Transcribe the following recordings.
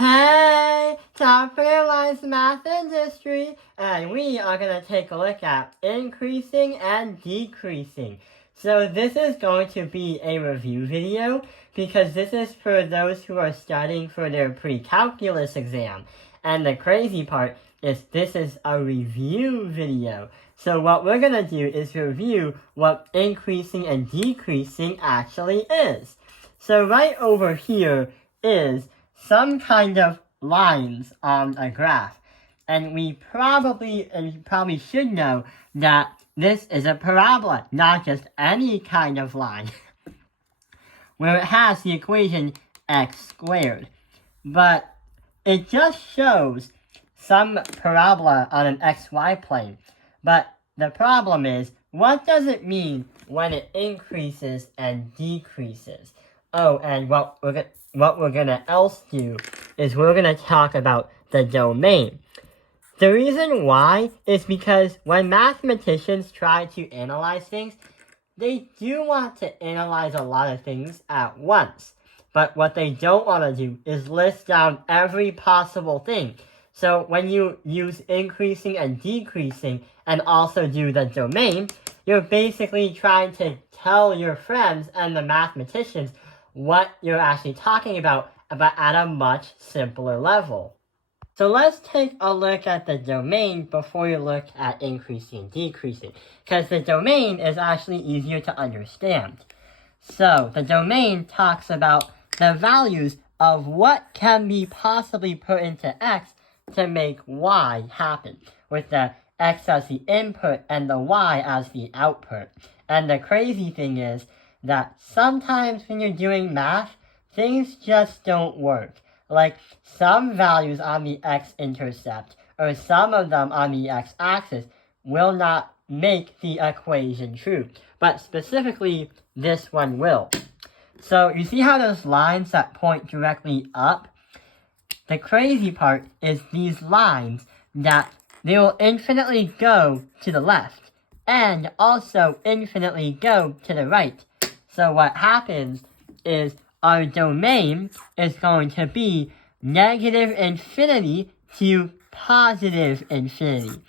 Hey, top realized math industry, and we are going to take a look at increasing and decreasing. So this is going to be a review video because this is for those who are studying for their pre-calculus exam. And the crazy part is this is a review video. So what we're going to do is review what increasing and decreasing actually is. So right over here is some kind of lines on a graph. And you probably should know that this is a parabola, not just any kind of line, where it has the equation x squared. But it just shows some parabola on an xy plane. But the problem is, what does it mean when it increases and decreases? Oh, and what we're gonna else do is we're gonna talk about the domain. The reason why is because when mathematicians try to analyze things, they do want to analyze a lot of things at once. But what they don't want to do is list down every possible thing. So when you use increasing and decreasing and also do the domain, you're basically trying to tell your friends and the mathematicians what you're actually talking about, but at a much simpler level. So let's take a look at the domain before you look at increasing and decreasing, because the domain is actually easier to understand. So the domain talks about the values of what can be possibly put into x to make y happen, with the x as the input and the y as the output. And the crazy thing is that sometimes when you're doing math, things just don't work. Like some values on the x-intercept, or some of them on the x-axis, will not make the equation true. But specifically, this one will. So you see how those lines that point directly up? The crazy part is these lines that they will infinitely go to the left, and also infinitely go to the right. So what happens is our domain is going to be negative infinity to positive infinity.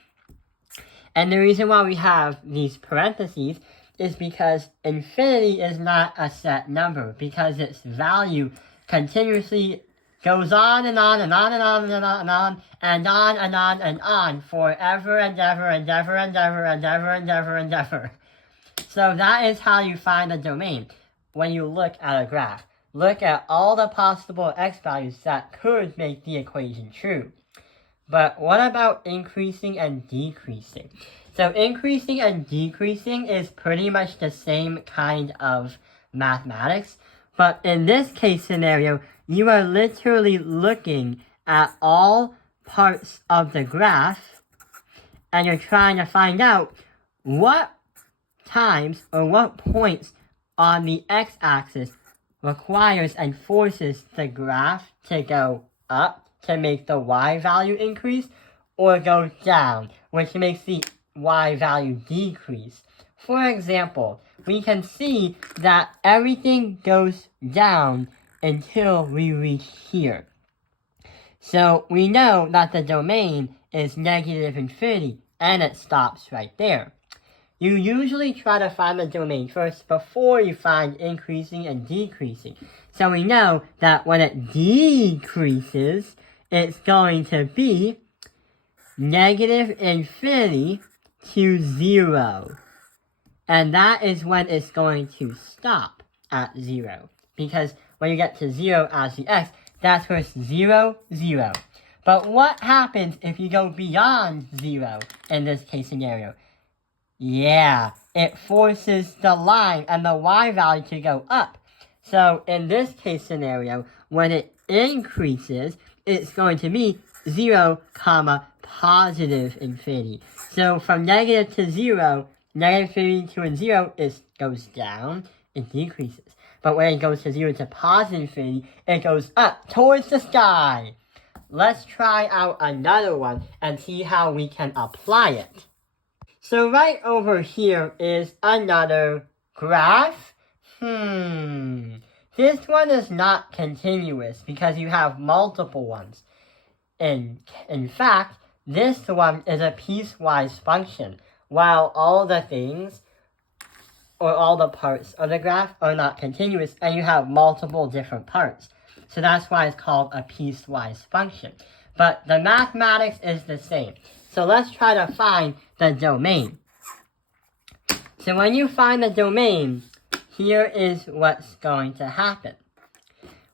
And the reason why we have these parentheses is because infinity is not a set number, because its value continuously goes on and on and on and on and on and on and on and on and on forever and ever and ever and ever and ever and ever and ever. So that is how you find the domain when you look at a graph. Look at all the possible x values that could make the equation true. But what about increasing and decreasing? So increasing and decreasing is pretty much the same kind of mathematics. But in this case scenario, you are literally looking at all parts of the graph and you're trying to find out what times or what points on the x-axis requires and forces the graph to go up to make the y value increase, or go down, which makes the y value decrease. For example, we can see that everything goes down until we reach here. So we know that the domain is negative infinity, and it stops right there. You usually try to find the domain first before you find increasing and decreasing. So we know that when it decreases, it's going to be negative infinity to 0. And that is when it's going to stop at 0. Because when you get to 0 as the x, that's where it's 0, 0. But what happens if you go beyond 0 in this case scenario? Yeah, it forces the line and the y value to go up. So in this case scenario, when it increases, it's going to be 0, positive infinity. So from negative to 0, negative infinity to 0 goes down, it decreases. But when it goes to 0 to positive infinity, it goes up towards the sky. Let's try out another one and see how we can apply it. So right over here is another graph. This one is not continuous because you have multiple ones. In fact, this one is a piecewise function, while all the things or all the parts of the graph are not continuous and you have multiple different parts. So that's why it's called a piecewise function. But the mathematics is the same. So let's try to find the domain. So when you find the domain, here is what's going to happen.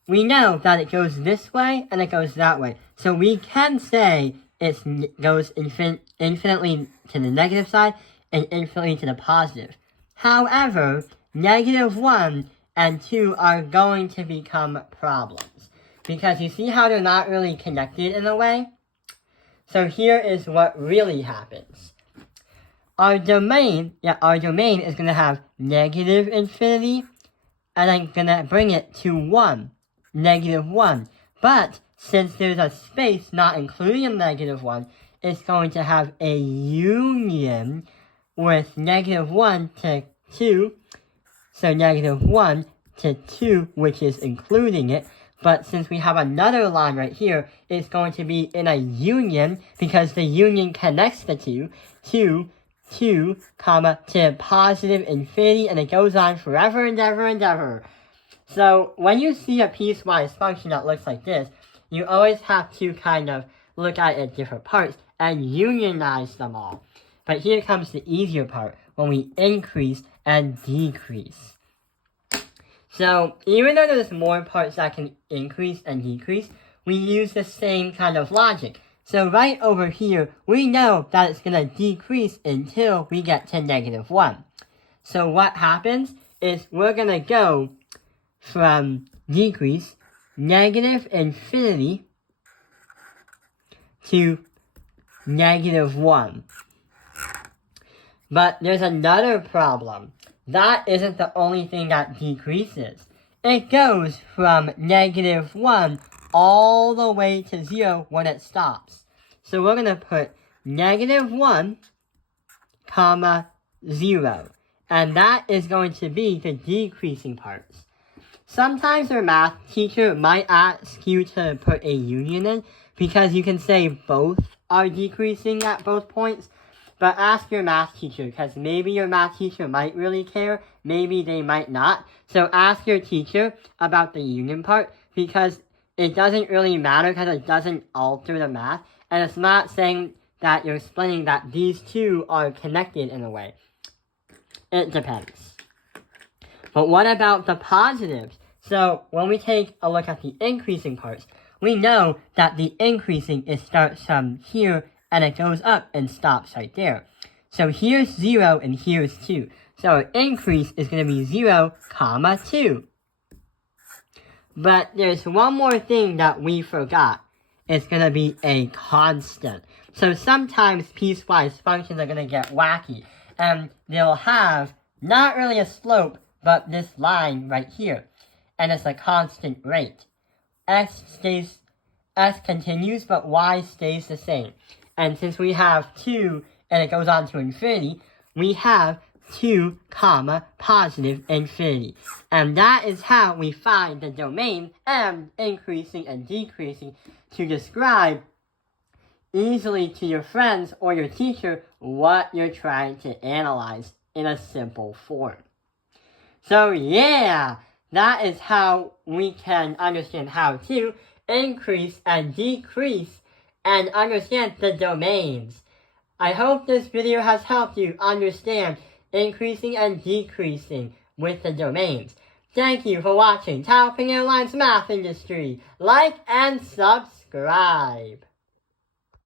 We know that it goes this way and it goes that way. So we can say it goes infinitely to the negative side and infinitely to the positive. However, -1 and 2 are going to become problems. Because you see how they're not really connected in a way? So here is what really happens. Our domain is going to have negative infinity, and I'm going to bring it to 1, -1. But since there's a space not including a -1, it's going to have a union with -1 to 2. So -1 to 2, which is including it. But since we have another line right here, it's going to be in a union because the union connects the two to 2, to positive infinity, and it goes on forever and ever and ever. So when you see a piecewise function that looks like this, you always have to kind of look at it in different parts and unionize them all. But here comes the easier part, when we increase and decrease. So even though there's more parts that can increase and decrease, we use the same kind of logic. So right over here, we know that it's going to decrease until we get to -1. So what happens is we're going to go from decrease, negative infinity, to -1. But there's another problem. That isn't the only thing that decreases. It goes from -1 all the way to 0 when it stops. So we're going to put -1, 0. And that is going to be the decreasing parts. Sometimes your math teacher might ask you to put a union in because you can say both are decreasing at both points. But ask your math teacher, because maybe your math teacher might really care, maybe they might not. So ask your teacher about the union part, because it doesn't really matter, because it doesn't alter the math. And it's not saying that you're explaining that these two are connected in a way. It depends. But what about the positives? So when we take a look at the increasing parts, we know that the increasing, it starts from here and it goes up and stops right there. So here's 0 and here's 2. So our increase is going to be 0, 2. But there's one more thing that we forgot. It's going to be a constant. So sometimes piecewise functions are going to get wacky. And they'll have not really a slope, but this line right here. And it's a constant rate. S continues, but Y stays the same. And since we have 2 and it goes on to infinity, we have 2, positive infinity. And that is how we find the domain and increasing and decreasing to describe easily to your friends or your teacher what you're trying to analyze in a simple form. So yeah, that is how we can understand how to increase and decrease and understand the domains. I hope this video has helped you understand increasing and decreasing with the domains. Thank you for watching Taoping Airlines Math Industry. Like and subscribe.